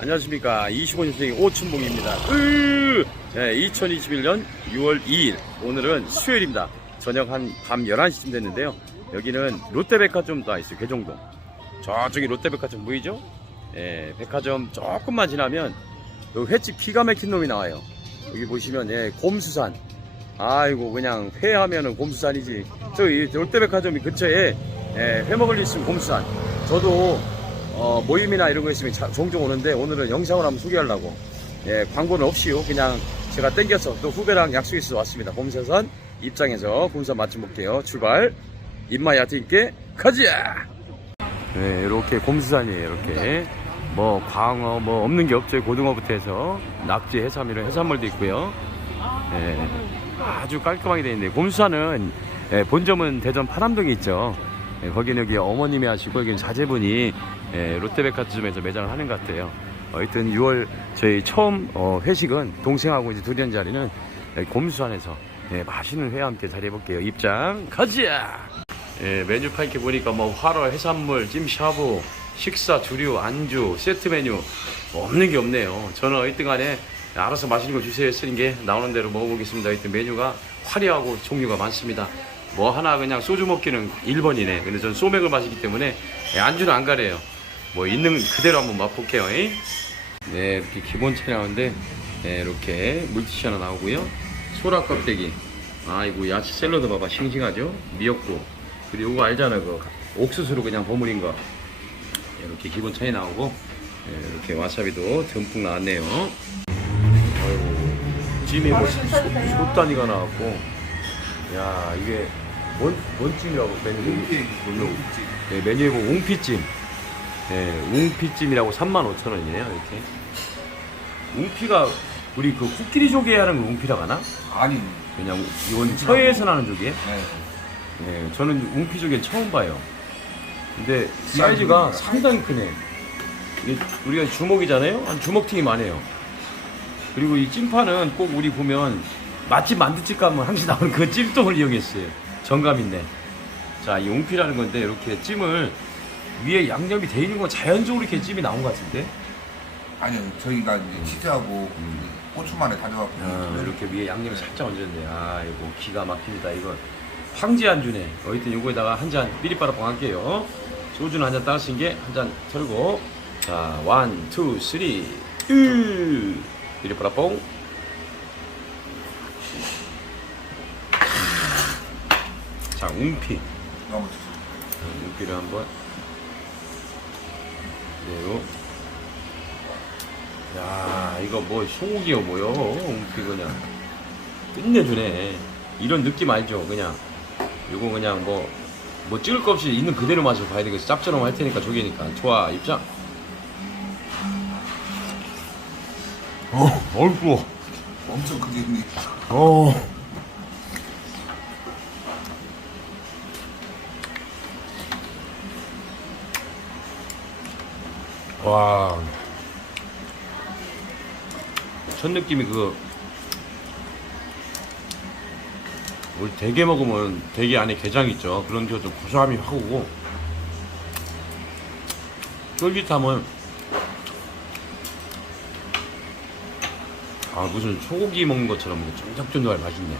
안녕하십니까. 25년생 오춘봉입니다. 으! 네, 2021년 6월 2일. 오늘은 수요일입니다. 저녁 한 밤 11시쯤 됐는데요. 여기는 롯데백화점 가 있어요 개정동 저쪽이 롯데백화점 보이죠? 예, 백화점 조금만 지나면 여기 횟집 기가 막힌 놈이 나와요. 여기 보시면 예, 곰수산. 아이고 그냥 회하면은 곰수산이지. 저기 롯데백화점이 근처에 예, 회 먹을 일 있으면 곰수산. 저도 어, 모임이나 이런 거 있으면 자- 종종 오는데 오늘은 영상을 한번 소개하려고. 예, 광고는 없이요. 그냥 제가 땡겨서 또 후배랑 약속이 있어서 왔습니다. 곰수산 입장에서 곰수산 맛좀 볼게요. 출발. 입맛 얕은 있게 가자! 네, 이렇게 곰수산이에요 이렇게. 뭐 광어 뭐 없는 게 없죠. 고등어부터 해서 낙지 해삼 이런 해산물도 있고요. 예, 아주 깔끔하게 되어 있는데 곰수산은 예, 본점은 대전 파남동에 있죠. 예, 거기는 여기 어머님이 하시고 여기는 자제분이 예, 롯데백화점에서 매장을 하는 것 같아요 어, 하여튼 6월 저희 처음 어, 회식은 동생하고 이제 둘째 자리는 여기 곰수산에서 예, 맛있는 회와 함께 자리해 볼게요 입장 가자 예, 메뉴판 이렇게 보니까 뭐 활어, 해산물, 찜샤브, 식사, 주류, 안주, 세트 메뉴 뭐 없는 게 없네요. 저는 어쨌든 간에 알아서 맛있는 거 주세요 쓰는 게 나오는 대로 먹어보겠습니다. 하여튼 메뉴가 화려하고 종류가 많습니다. 뭐 하나 그냥 소주 먹기는 1번이네. 근데 전 소맥을 마시기 때문에 예, 안주는 안 가려요. 뭐 있는 그대로 한번 맛볼게요. 잉? 네, 이렇게 기본 차량인데 네, 이렇게 물티슈 하나 나오고요. 소라 껍데기. 아이고 야채 샐러드 봐봐 싱싱하죠? 미역국. 그리고 이거 알잖아 그 옥수수로 그냥 버무린 거. 이렇게 기본 차이 나오고 네, 이렇게 와사비도 듬뿍 나왔네요. 아이고 찜이 뭐 소, 소단위가 나왔고 야 이게 뭔, 뭔 찜이라고 메뉴 네, 메뉴에 보면 웅피찜 네, 웅피찜이라고 35,000원이네요 이렇게. 웅피가 우리 그 코끼리 조개 하는 거 웅피라고 하나? 아니, 그냥 이건 서해에서 나는 조개? 네. 네, 저는 웅피 조개 처음 봐요. 근데 사이즈가 상당히 크네. 이게 우리가 주먹이잖아요? 한 주먹팅이 많아요. 그리고 이 찜판은 꼭 우리 보면 맛집 만두집 가면 항상 나오는 그 찜통을 이용했어요. 정감 있네. 자 이 웅피라는 건데 이렇게 찜을 위에 양념이 돼 있는 건 자연적으로 이렇게 찜이 나온 것 같은데? 아니요, 저희가 이제 치즈하고 고추만에 다져갖고. 아, 이렇게 위에 양념이 살짝 얹었는데 아 이거 기가 막힙니다 이거. 황제 안주네 어쨌든 요거에다가 한잔 삐리빠라뽕 할게요. 소주는 한 잔 따신 게 한 잔 털고. 자 원, 투, 쓰리 으! 삐리빠라뽕 자 웅피. 이거 한번 드세요. 웅피를 한번 그대로 야 이거 뭐 소고기요 뭐요? 웅피 그냥. 끝내주네. 이런 느낌 알죠? 그냥. 이거 그냥 뭐 뭐 찍을 거 없이 있는 그대로 맛을 봐야 되겠어. 짭조름 할 테니까 조개니까. 좋아 입장. 어 어이구. 엄청 크게 있네. 어. 와. 첫 느낌이 그 우리 대게 먹으면 대게 안에 게장 있죠. 그런 게 좀 고소함이 확 오고 쫄깃함은 아 무슨 소고기 먹는 것처럼 쫀득쫀득할 맛있네.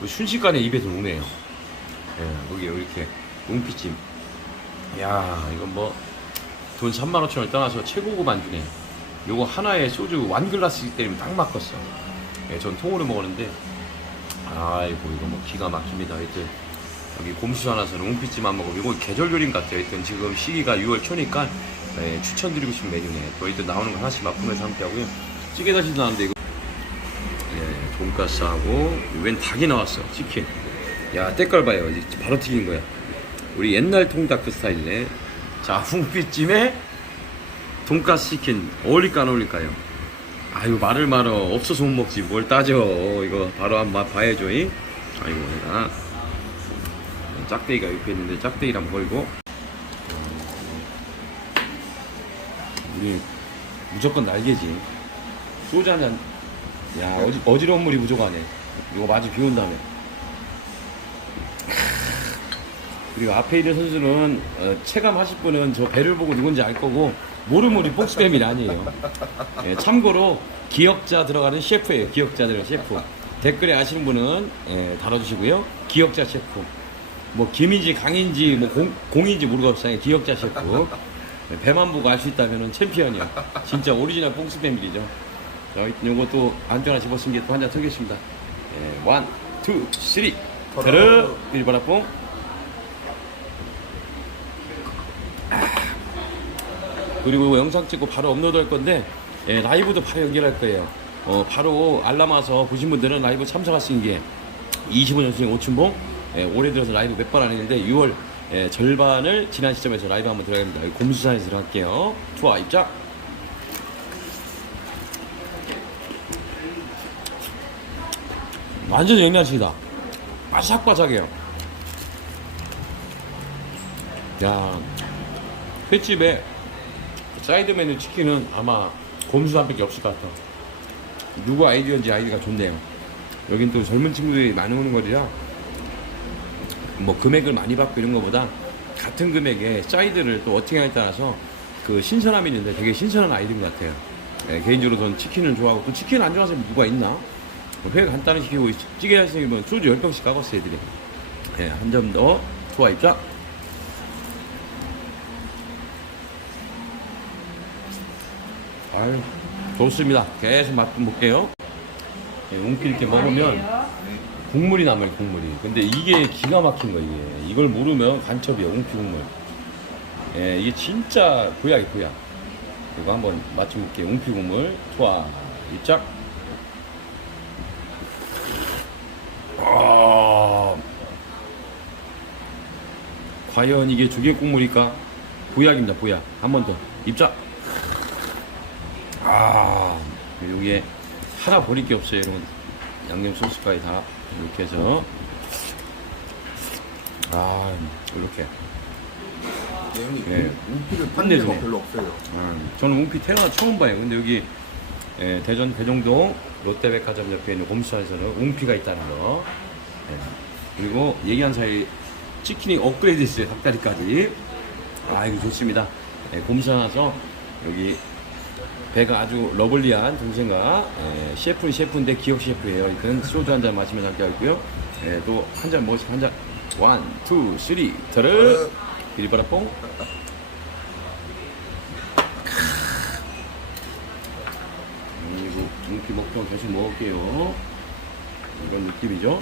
그 순식간에 입에 들어오네요. 예, 여기 이렇게 웅피찜. 야 이건 뭐 돈 3만 5천 원 떠나서 최고급 안주네. 요거 하나에 소주 완 글라스 때리면 딱 맞겠어. 예, 전 통으로 먹었는데 아이고 이거 뭐 기가 막힙니다. 하여튼 여기 곰수 하나서는 웅피찜 안 먹고 이거 계절 것 같아요. 하여튼 지금 시기가 6월 초니까 예, 추천드리고 싶은 메뉴네. 또 일단 나오는 거 하나씩 맛보면서 함께 하고요. 찌개 다시도 나왔는데 이거 예, 돈가스하고 웬 닭이 나왔어 치킨 야 때깔 봐요 바로 튀긴 거야 우리 옛날 통닭 그 스타일이네 자 웅피찜에 돈가스 치킨 어울릴까 안 어울릴까요? 아이고 말을 말어. 없어서 못 먹지. 뭘 따져. 이거 바로 한번 맛 봐야죠 이. 아이고 내가. 짝대기가 옆에 있는데 짝대기랑 벌고. 우리 무조건 날개지. 소주 한잔. 야 어지, 어지러운 물이 부족하네. 이거 마주 비온 다음에 그리고 앞에 있는 선수는 어, 체감하실 분은 저 배를 보고 누군지 알 거고 모르모리 복스패밀리 아니에요. 예, 참고로 기억자 들어가는 셰프예요. 기억자 들어가는 셰프. 댓글에 아시는 분은 예, 달아주시고요. 기억자 셰프. 뭐 김인지 강인지 뭐 공, 공인지 모르겠어요. 기억자 셰프. 네, 배만 보고 알 수 있다면 챔피언이요. 진짜 오리지널 복스패밀리죠. 자, 요것도 안주 하나 집었은 게또 한잔 털겠습니다. 예, 원, 투, 쓰리. 드르 일바라뽕. 그리고 이거 영상 찍고 바로 업로드 할 건데 예, 라이브도 바로 연결할 거예요. 어, 바로 알람 와서 보신 분들은 라이브 있는 게 25년생 오춘봉 예, 올해 들어서 라이브 몇 번 안 했는데 6월 예, 절반을 지난 시점에서 라이브 한번 들어가야 됩니다. 여기 곰수산에서 들어갈게요. 투아 입장. 완전 영양식이다. 바삭바삭해요. 야, 횟집에 사이드 메뉴 치킨은 아마 곰수 한 밖에 없을 것 같아. 누구 아이디어인지 아이디가 좋네요. 여긴 또 젊은 친구들이 많이 오는 거리라 뭐 금액을 많이 받고 이런 거보다 같은 금액에 사이드를 또 어떻게 하냐에 따라서 그 신선함이 있는데 되게 신선한 아이디인 것 같아요. 예, 개인적으로 저는 치킨을 좋아하고 또 치킨 안 좋아하는 사람이 누가 있나? 뭐회 간단히 시키고 찌개 하시면 소주 10병씩 까봤어요, 애들이. 예, 한 점 더. 좋아, 입자. 아유, 좋습니다. 계속 맛 좀 볼게요. 예, 웅기 이렇게 먹으면 국물이 남아요, 국물이. 근데 이게 기가 막힌 거예요, 이게. 이걸 모르면 간첩이에요, 웅피 국물. 예, 이게 진짜 보약이 보약. 이거 한번 맛 좀 볼게요. 웅피 국물. 좋아. 입장. 아, 과연 이게 조개 국물일까? 보약입니다, 보약. 한 번 더. 입장. 아, 여기에 하나 버릴 게 없어요, 여러분. 양념 소스까지 다 이렇게 해서. 아, 이렇게. 네, 형님 예. 운피를 파는 데가. 별로 없어요. 음, 저는 웅피 태어나 처음 봐요. 근데 여기 예, 대전 대종동 롯데백화점 옆에 있는 곰수산에서는 웅피가 있다는 거. 예. 그리고 얘기한 사이 치킨이 업그레이드 됐어요. 닭다리까지. 아, 이거 좋습니다. 예, 와서 여기 배가 아주 러블리한 동생과 예, 셰프는 셰프인데 기억 셰프예요. 이건 소주 한 잔 마시면 함께 하고요. 예, 또한 잔 먹으시고 한 잔. 원, 투, 쓰리, 터르. 비리바라 뽕. 그리고 이렇게 먹던 계속 먹을게요. 이런 느낌이죠.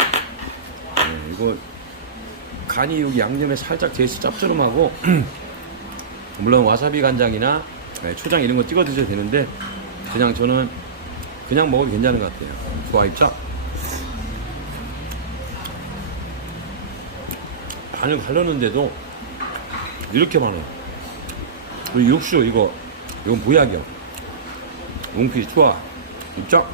네, 이거 간이 여기 양념에 살짝 제스 짭조름하고 물론 와사비 간장이나 네, 초장 이런 거 찍어 드셔도 되는데 그냥 저는 그냥 먹어도 괜찮은 것 같아요. 좋아 입장. 반을 가르는데도 이렇게 많아요. 그리고 육수 이거 이건 보약이야. 웅피 추아 입장.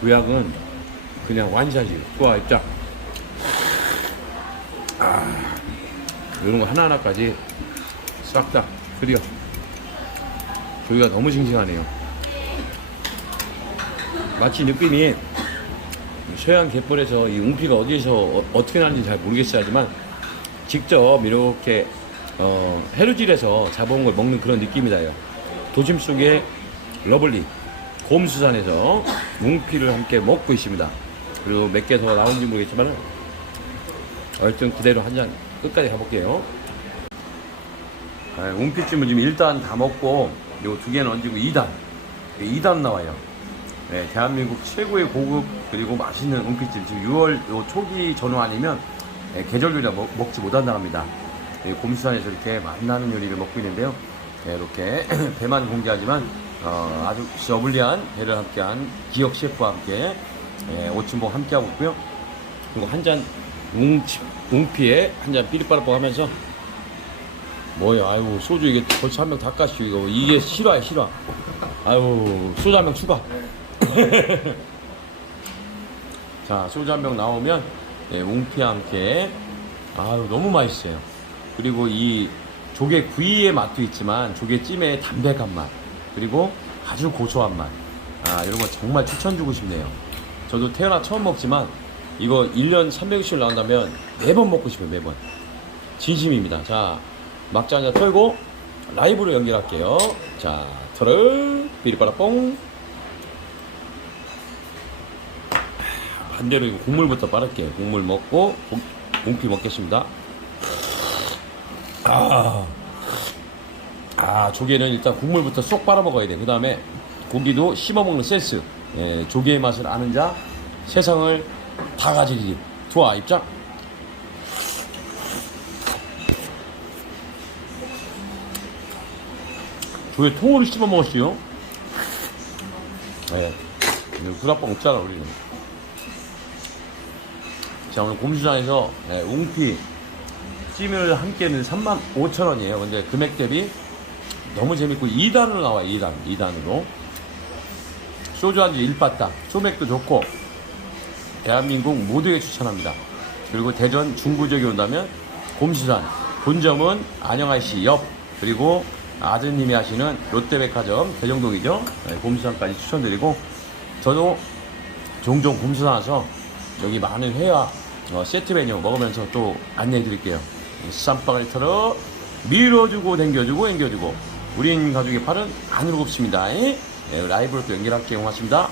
보약은 그냥 완샷이 추아 입장. 아 이런 거 하나하나까지 싹 다 그려. 조기가 너무 싱싱하네요. 마치 느낌이 서양 갯벌에서 이 웅피가 어디에서 어, 떻게 나는지 잘 모르겠어요 하지만 직접 이렇게 어, 해루질에서 잡아온 걸 먹는 그런 느낌이다요. 도심 속에 러블리 곰수산에서 웅피를 함께 먹고 있습니다. 그리고 몇 개 더 나온지 모르겠지만 어쨌든 그대로 한잔 끝까지 가볼게요. 아, 웅피찜은 지금 1단 다 먹고 요 두 개는 얹고 2단 2단 나와요. 네, 대한민국 최고의 고급 그리고 맛있는 웅피찜 지금 6월 요 초기 전후 아니면 네, 계절 요리라 먹, 먹지 못한다 합니다. 네, 곰수산에서 이렇게 맛나는 요리를 먹고 있는데요. 네, 이렇게 배만 공개하지만 어, 아주 저블리한 배를 함께한 기억 셰프와 함께 네, 오춘봉 함께하고 있고요. 그리고 한 잔 웅 피에 한 잔 삐리빠라뽕 하면서 뭐야 아유 소주 이게 벌써 한 명다 까시고 이거. 이게 실화야 실화. 아유 소주 한 명 추가. 자 소주 한 병 나오면 예, 웅피와 함께 아유 너무 맛있어요. 그리고 이 조개 구이의 맛도 있지만 조개찜의 담백한 맛. 그리고 아주 고소한 맛 아 이런 거 정말 추천 주고 싶네요. 저도 태어나 처음 먹지만 이거 1년 300일씩 나온다면 매번 먹고 싶어요 매번 진심입니다 자 막자 한잔 털고 라이브로 연결할게요. 자, 털을 비리바라뽕. 반대로 이거 국물부터 빠를게요. 국물 먹고 공, 공피 먹겠습니다. 아, 아 조개는 일단 국물부터 쏙 빨아 먹어야 돼. 그 다음에 고기도 씹어 먹는 센스. 예, 조개의 맛을 아는 자 세상을 다 가지리. 좋아 입장. 조개 통으로 씹어 먹었어요. 예, 구라빵 없잖아 우리는. 자 오늘 곰수장에서 예, 웅피 찜을 한 개는 3만 5천 원이에요. 근데 금액 대비 너무 재밌고 2단으로 나와요. 2단, 2단으로. 소주 한주 1바따, 소맥도 좋고 대한민국 모두에 추천합니다. 그리고 대전 중부 지역에 온다면 곰수산 본점은 안영아씨 옆 그리고 아드님이 하시는 롯데백화점 대정동이죠. 네, 곰수산까지 추천드리고 저도 종종 곰수산 와서 여기 많은 회와 어, 세트 메뉴 먹으면서 또 안내해 드릴게요. 쌈방을 털어 밀어주고 당겨주고 당겨주고 우린 가족의 팔은 안으로 굽습니다. 예? 네, 라이브로 또 연결할게요. 고맙습니다.